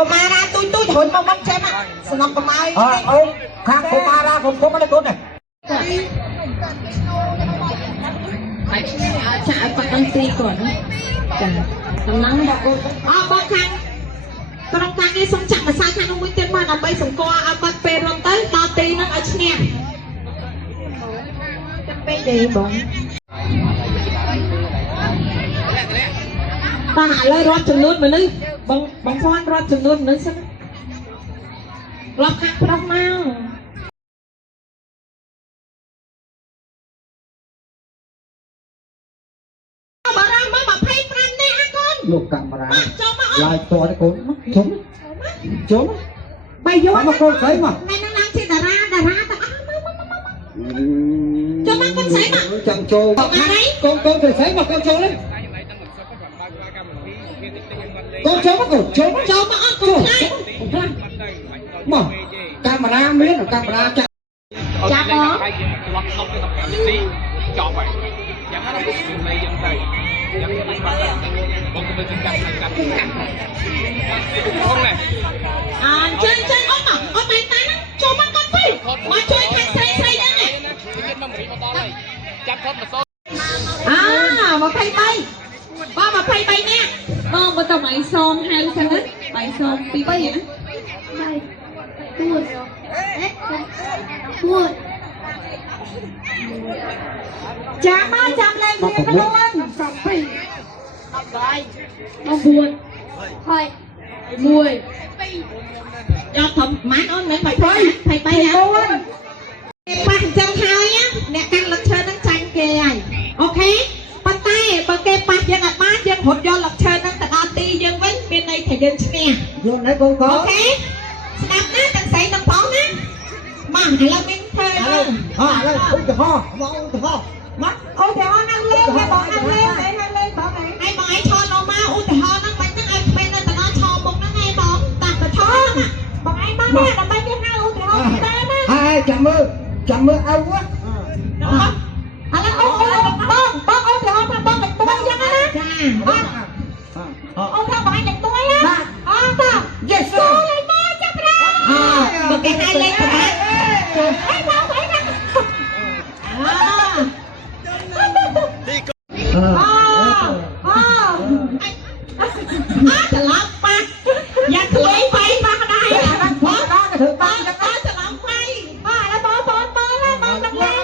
កុមារាទុយហុញមកមកចេះមកសំណងកុមារអូខាងកុមារាខ្ញុំគុំអត់គាត់ទេចាឲ្យបាត់ដល់ទីก่อนចាដំណឹងបងអូនបងខាងក្រុមការងារសូមចាក់ម្សៅខាងនោះមួយទៀតមកដើម្បីសង្គមឲ្យបាត់ពេលរំទៅដល់ទីនឹងឲ្យឈ្នះចាំពេលទេបងតាឥឡូវរាប់ចំនួនមនុស្សបងផាន់រាប់ចំនួនមនុស្សសិនរាប់ខាងប្រុសមកបារាំងមក25នាក់កូនលោកកាមេរ៉ាឡាយតទៅកូនជុំបាយយកមកកូនស្រីមកណែនឹងជាតារាទៅអស់មកចូលមកកូនស្រីមកចង់ចូលកូនស្រីមកកូនចូលលេកូនចូលមកកូនចូលមកអត់កូនខ្លាចមកកាមេរ៉ាមានកាមេរ៉ាចាក់ចាប់មកចប់ហើយយ៉ាងណាទៅលេងយ៉ាងទៅយ៉ាងនេះបាត់បងក៏មិនកាត់ផងណែចេញអត់មកអត់បានតាចូលមកកូនពីមកជួយខាងស្រីហ្នឹងនិយាយមកមរីមកដល់ហើយចាប់គាត់មកសូន23បង23នាក់បងបើតបាយសមហៅសិនណាបាយសមពី3ណាចាំមកចាំលេងវាខ្លួន7បង4ហើយ1យកធំម៉ានអូនមិន23ណាប៉ះអញ្ចឹងហើយអ្នកកាន់លឹកឈើនឹងចាញ់គេហើយអូខេប៉ុន្តែបើគេប៉ះយើងអត់បានយើងរត់យកលឹកឈើនឹងទៅដល់ទីយើងវិញមានន័យថាយើងឈ្នះយល់ហើយកូនអូខេស្ដាប់ណាទាំងស្រីទាំងប្រុសណាមកឥឡូវមានធ្វើឥឡូវឧទាហរណ៍មកឧទាហរណ៍មកឧទាហរណ៍ណាលេងគេបងណាលេងបងហើយបងឯងឈរនោះមកឧទាហរណ៍ហ្នឹងមិនហ្នឹងឲ្យពេលនៅតំណឈរមុខហ្នឹងឯងបងតាទៅឈរណាបងឯងមកនេះដើម្បីគេហៅឧទាហរណ៍ទៅណាហើយចាំមើលអៅឥឡូវអូបងឧទាហរណ៍ថាបងទៅទួយយ៉ាងណាចាអូថាបងឯងទៅទួយណាតា Yes លេងមកចាប់ប្រាបើគេហៅលេងប្រហែលអេបងឯងណាច្រឡំប៉ះយ៉ាក្លេបៃប៉ះដែរបងដល់ទៅបងច្រឡំបៃឥឡូវបងដឹកលេង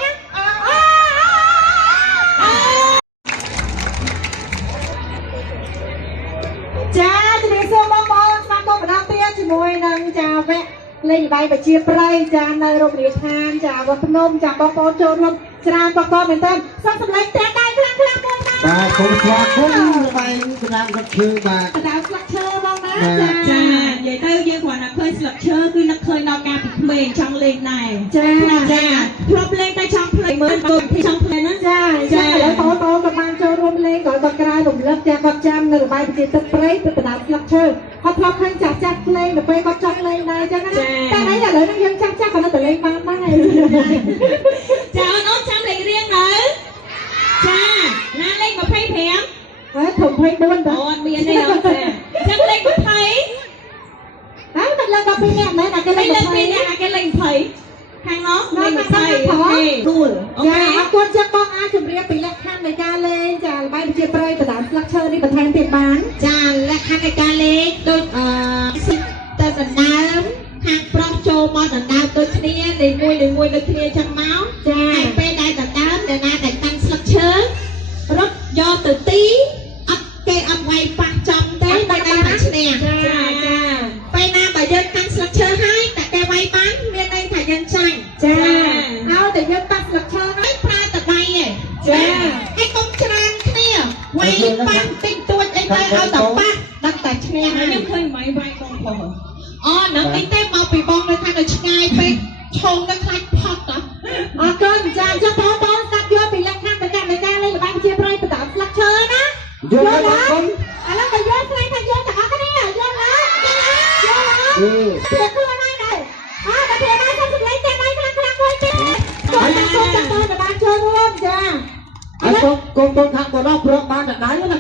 ចាជំរាបសួរបងប្អូនស្វាគមន៍ម្ដងទៀតជាមួយនឹងចាវគ្គលេងល្បែងប្រជាប្រិយចានៅរមណីយដ្ឋានចាវត្តភ្នំចាបងប្អូនចូលរួមច្រើនបកកមែនតើសូមសម្លេងតែដៃខ្លាំងមួយមកបាទគុំស្វាគមន៍ល្បែងក្តាមស្លឹកឈើបាទក្តាមស្លឹកឈើបងណាចានិយាយទៅយើងគ្រាន់តែឃើញស្លឹកឈើគឺនឹកឃើញដល់ការពីក្មេងចង់លេងដែរចាធ្លាប់លេងតែចង់ភ្លេងមើលកូនទីចង់ភ្លេងហ្នឹងចាឥឡូវបងប្អូនក៏បានចូលរួមលេងក៏ក្រៅរំលឹកចាគាត់ចាំនៅល្បែងប្រជាទឹកព្រៃគឺក្តាមស្លឹកឈើគាត់ធ្លាប់ឃើញចាស់ភ្លេងទៅពេលគាត់ចង់លេងដែរចឹងណាតែឥឡូវហ្នឹងយើងចាស់ក៏នៅតែលេងបានដែរចាអូនចាំលេងរៀងទៅចាណាលេខ25ហើយធំ24តើអត់មានទេអូនចាចាំលេខ20ហើយមិនលេខ12នាក់មែនតែគេលេខ20នាក់គេលេខ20ខាងនោះលេខ20អូខេទូលអូខេអរគុណចឹងបងអាចជម្រាបពីលក្ខខណ្ឌនៃការលេងចាល្បែងប្រជាប្រិយបណ្ដាស្លឹកឈើនេះបន្ថែមទៀតបានចាលក្ខខណ្ឌនៃការលេងដូចទៅដណ្ដើមខាងប្រុសចូលមកដណ្ដើមដូចគ្នាលេងមួយដូចគ្នាចឹងមកចាពេលដែលដណ្ដើមអ្នកណាដែលកាន់ស្លឹកឈើរត់យកទៅទីគេអត់វាយប៉ះចំទេតែគេថាឈ្នះចាពេលណាបើយើងកាន់ស្លឹកឈើហើយតែគេវាយបានមានន័យថាយើងចាញ់ចាហើយតែយើងតាក់ស្លឹកឈើហើយប្រើតែដៃឯងចាហើយកុំច្រើនគ្នាវាយប៉ះតិចតួចអីទៅឲ្យតែប៉ះដឹងតែឈ្នះហើយខ្ញុំឃើញវាយបងប្អូនអូនឹងអីទេមកពីបងនៅខាងនៅឆ្ងាយពេកឈងនៅខ្លាចផុតអរគុណចាចុះបងស្ដាប់យកពីលក្ខខណ្ឌនៃការលេងល្បែងប្រជាប្រិយបណ្ដាស្លឹកឈើណាយល់ទេឥឡូវទៅយកស្រីថាយកទាំងអស់គ្នាយល់ទេស្គាល់ខ្លួនហើយដែរដល់ពេលណាសូមសម្លេងតែដៃខ្លាំងមួយទៀតគាត់ចាំទៅបានចូលរួមចាហើយកូនខាងបរោះព្រមបានតែដៃណា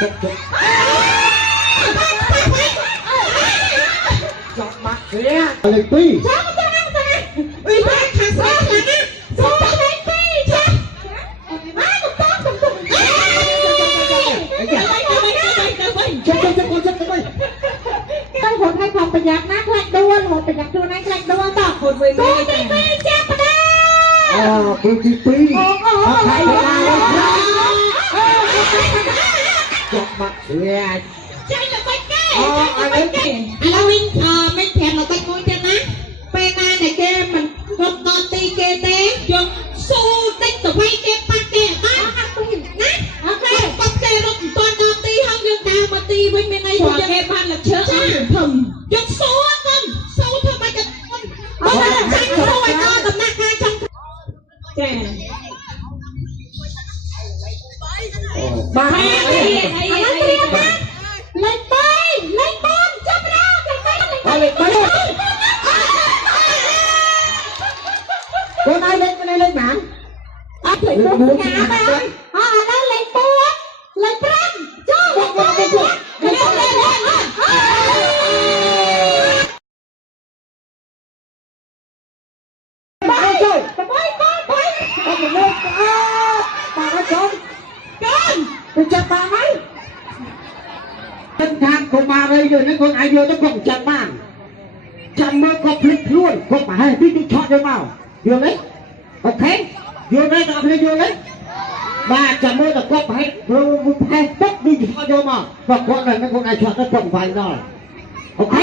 chọn mặt kia lời pi uy ba khá xa là nha số ta lấy pi cha má một con cùng cùngต้องคนให้ความประหยัดนะแคลกด้วนหมดประหยัดด้วนให้แคลกด้วนต่อคนเว้ยไม่ได้ไม่แจ้งมาได้ pi pi ใครมาchọn mặt kia ใช่เลยไปแก้ไปแก้แล้ววิ่งไม่แถมเราต้องงุ้ยกันนะเป็นงานไหนเกมมันกดนอนตีเกเต้ยกสู้เด็กตัวไว้เกมปากเกมนะนะโอเคปักเกมตอนนอนตีห้องยังดาวมาตีไว้ไม่ไงอยู่ยังเกมพันหลักเชื้อถึงยกสู้กันสู้เธอไปกันบ้านใช้สู้ไอ้นอนกับนักงานช่างแก่บ้าไอ้เลยไปเลยบอลจับเราเลยไป con ai lên mảng lấy bún nhà mày ơi nó lấy bún lấy bánh cho lên bao trời bơi bà nói con tôi chặt bà mấy tân thang của bà đây rồi nó con ai vô nó còn chặt bàn chăm mơ có phịch luôn có phải biết tôi chọn được vào vô đấy ok vô đây tao phải vô đấy bà chăm mơ là có phải hay tất đi chọn vô mà và con này con ai chọn nó trồng vài rồi ok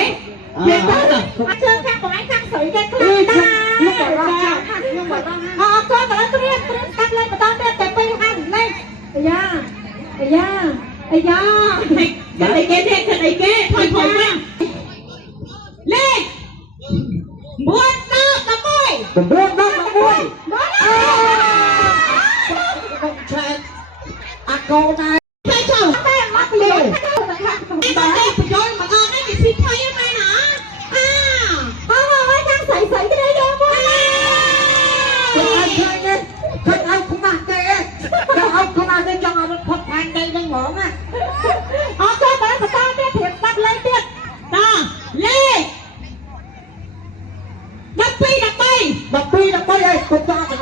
chuyện đó rồi chơi khác của anh khác sợi cái con mà nó tuyết cắt lên mà tao tuyết cái bay hành lên ây da cái này kế thôi thôi nha lên buôn nó tao môi tầm buôn nó môi à cô này chơi chồng mắc liền em bảo em phải chơi mà con ấy bị xin thấy em ai hả không ơi đang sảy cái đấy đâu thôi ông không mặc kệ ông không mặc cái cho nó thật thành đây đang ngõ á cho bà mà tao biết thiệt bắt lên tiếp đó lên đập pi đây con cho rồi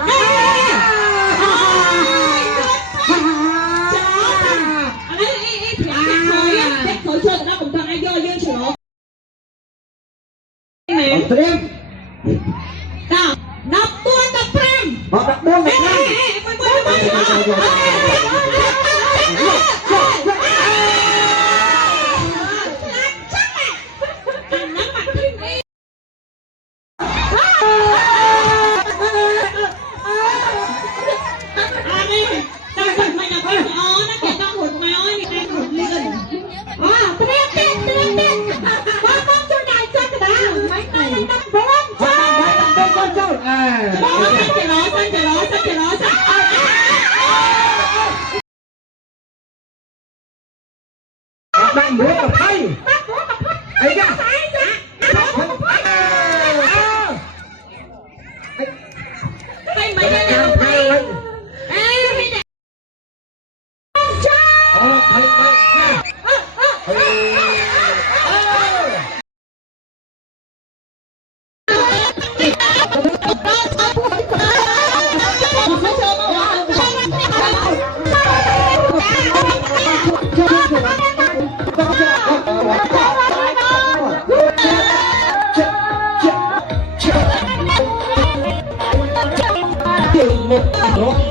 thổi chơi nó cũng còn ai vô dương sửa Trem đó nắp buôn tập prem họ đặt buôn này đang búa tập hay ấy ra mày đây nào thầy một